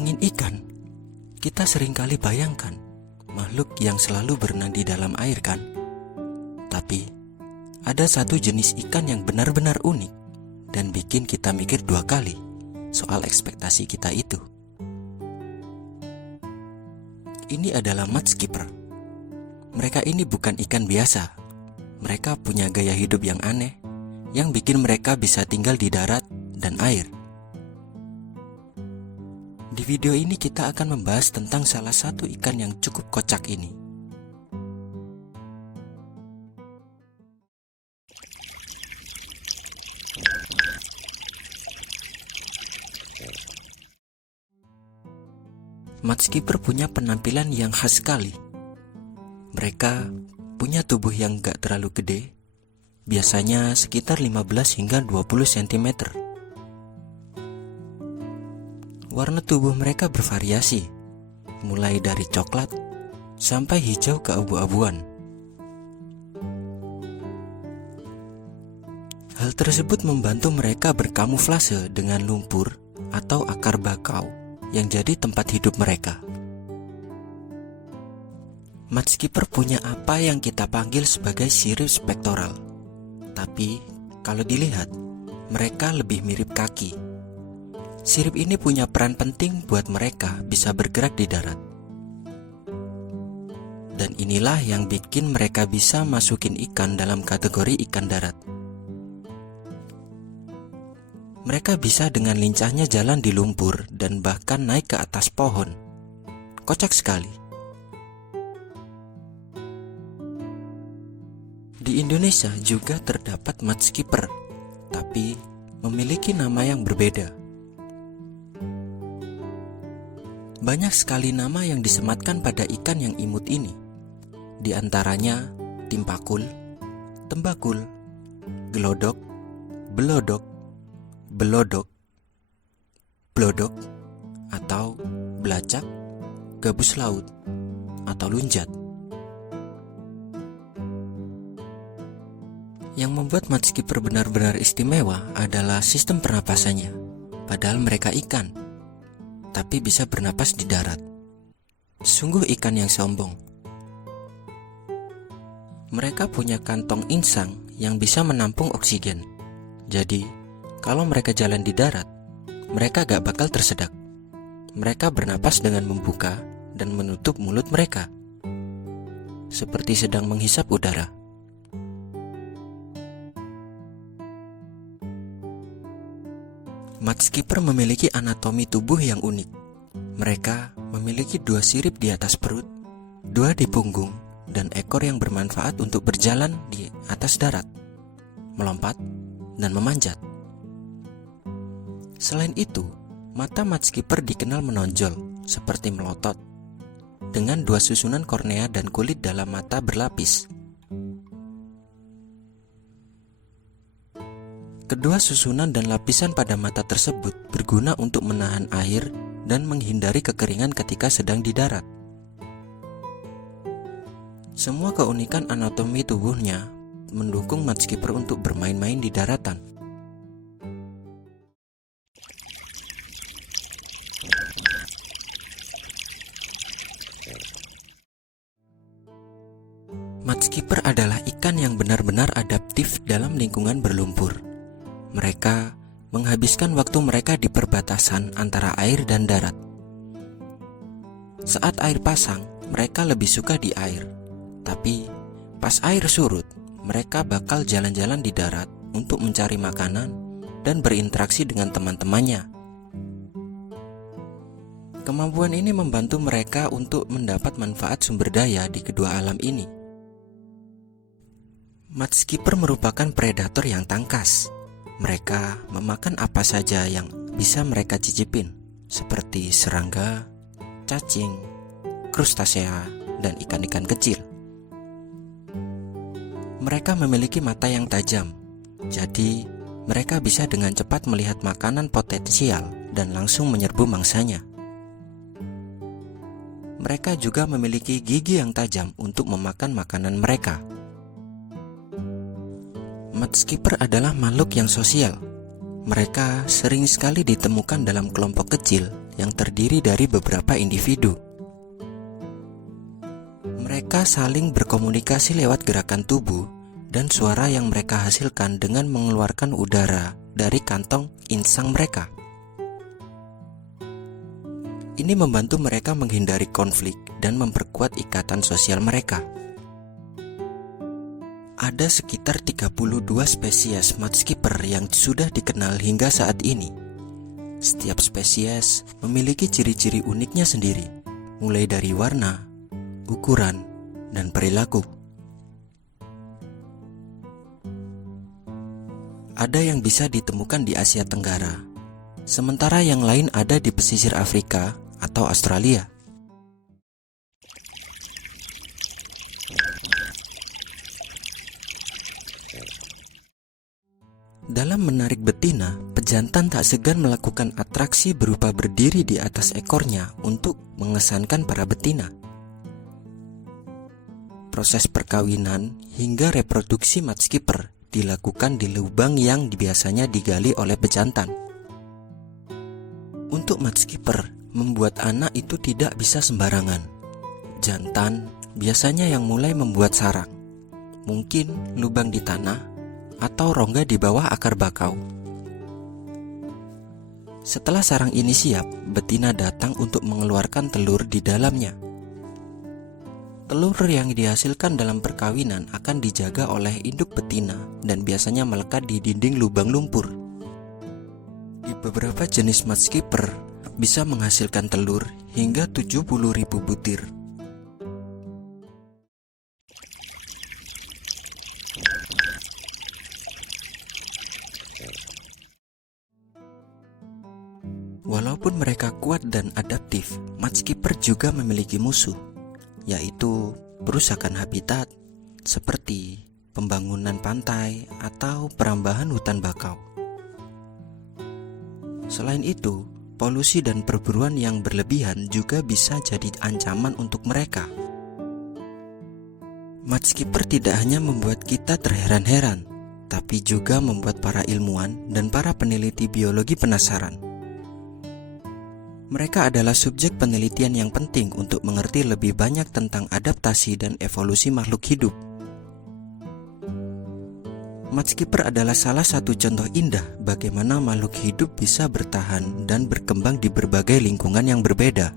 Ngomongin ikan, kita seringkali bayangkan makhluk yang selalu berenang di dalam air kan? Tapi, ada satu jenis ikan yang benar-benar unik dan bikin kita mikir dua kali soal ekspektasi kita itu. Ini adalah mudskipper. Mereka ini bukan ikan biasa. Mereka punya gaya hidup yang aneh, yang bikin mereka bisa tinggal di darat dan air. Di video ini kita akan membahas tentang salah satu ikan yang cukup kocak ini. Mudskipper punya penampilan yang khas sekali. Mereka punya tubuh yang gak terlalu gede, biasanya sekitar 15 hingga 20 cm. Warna tubuh mereka bervariasi, mulai dari coklat sampai hijau keabu-abuan. Hal tersebut membantu mereka berkamuflase dengan lumpur atau akar bakau yang jadi tempat hidup mereka. Mudskipper punya apa yang kita panggil sebagai sirip spektoral. Tapi, kalau dilihat, mereka lebih mirip kaki. Sirip ini punya peran penting buat mereka bisa bergerak di darat. Dan inilah yang bikin mereka bisa masukin ikan dalam kategori ikan darat. Mereka bisa dengan lincahnya jalan di lumpur dan bahkan naik ke atas pohon. Kocak sekali. Di Indonesia juga terdapat mudskipper, tapi memiliki nama yang berbeda. Banyak sekali nama yang disematkan pada ikan yang imut ini. Di antaranya timpakul, tembakul, gelodok, belodok, belodok, blodok, atau belacak, gabus laut, atau lunjat. Yang membuat mudskipper benar-benar istimewa adalah sistem pernapasannya. Padahal mereka ikan, tapi bisa bernapas di darat. Sungguh ikan yang sombong. Mereka punya kantong insang yang bisa menampung oksigen. Jadi, kalau mereka jalan di darat, mereka gak bakal tersedak. Mereka bernapas dengan membuka dan menutup mulut mereka, seperti sedang menghisap udara. Mudskipper memiliki anatomi tubuh yang unik. Mereka memiliki 2 sirip di atas perut, 2 di punggung, dan ekor yang bermanfaat untuk berjalan di atas darat, melompat, dan memanjat. Selain itu, mata mudskipper dikenal menonjol, seperti melotot, dengan 2 susunan kornea dan kulit dalam mata berlapis. Kedua susunan dan lapisan pada mata tersebut berguna untuk menahan air dan menghindari kekeringan ketika sedang di darat. Semua keunikan anatomi tubuhnya mendukung mudskipper untuk bermain-main di daratan. Mudskipper adalah ikan yang benar-benar adaptif dalam lingkungan berlumpur. Mereka menghabiskan waktu mereka di perbatasan antara air dan darat. Saat air pasang, mereka lebih suka di air. Tapi, pas air surut, mereka bakal jalan-jalan di darat untuk mencari makanan dan berinteraksi dengan teman-temannya. Kemampuan ini membantu mereka untuk mendapat manfaat sumber daya di kedua alam ini. Mudskipper merupakan predator yang tangkas. Mereka memakan apa saja yang bisa mereka cicipin, seperti serangga, cacing, krustasea, dan ikan-ikan kecil. Mereka memiliki mata yang tajam, jadi mereka bisa dengan cepat melihat makanan potensial dan langsung menyerbu mangsanya. Mereka juga memiliki gigi yang tajam untuk memakan makanan mereka. Mudskipper adalah makhluk yang sosial. Mereka sering sekali ditemukan dalam kelompok kecil yang terdiri dari beberapa individu. Mereka saling berkomunikasi lewat gerakan tubuh dan suara yang mereka hasilkan dengan mengeluarkan udara dari kantong insang mereka. Ini membantu mereka menghindari konflik dan memperkuat ikatan sosial mereka. Ada sekitar 32 spesies mudskipper yang sudah dikenal hingga saat ini. Setiap spesies memiliki ciri-ciri uniknya sendiri, mulai dari warna, ukuran, dan perilaku. Ada yang bisa ditemukan di Asia Tenggara, sementara yang lain ada di pesisir Afrika atau Australia. Dalam menarik betina, pejantan tak segan melakukan atraksi berupa berdiri di atas ekornya untuk mengesankan para betina. Proses perkawinan hingga reproduksi mudskipper dilakukan di lubang yang biasanya digali oleh pejantan. Untuk mudskipper, membuat anak itu tidak bisa sembarangan. Jantan biasanya yang mulai membuat sarang, mungkin lubang di tanah atau rongga di bawah akar bakau. Setelah sarang ini siap, betina datang untuk mengeluarkan telur di dalamnya. Telur yang dihasilkan dalam perkawinan akan dijaga oleh induk betina dan biasanya melekat di dinding lubang lumpur. Di beberapa jenis mudskipper bisa menghasilkan telur hingga 70.000 butir. Walaupun mereka kuat dan adaptif, mudskipper juga memiliki musuh, yaitu perusakan habitat seperti pembangunan pantai atau perambahan hutan bakau. Selain itu, polusi dan perburuan yang berlebihan juga bisa jadi ancaman untuk mereka. Mudskipper tidak hanya membuat kita terheran-heran, tapi juga membuat para ilmuwan dan para peneliti biologi penasaran. Mereka adalah subjek penelitian yang penting untuk mengerti lebih banyak tentang adaptasi dan evolusi makhluk hidup. Mudskipper adalah salah satu contoh indah bagaimana makhluk hidup bisa bertahan dan berkembang di berbagai lingkungan yang berbeda.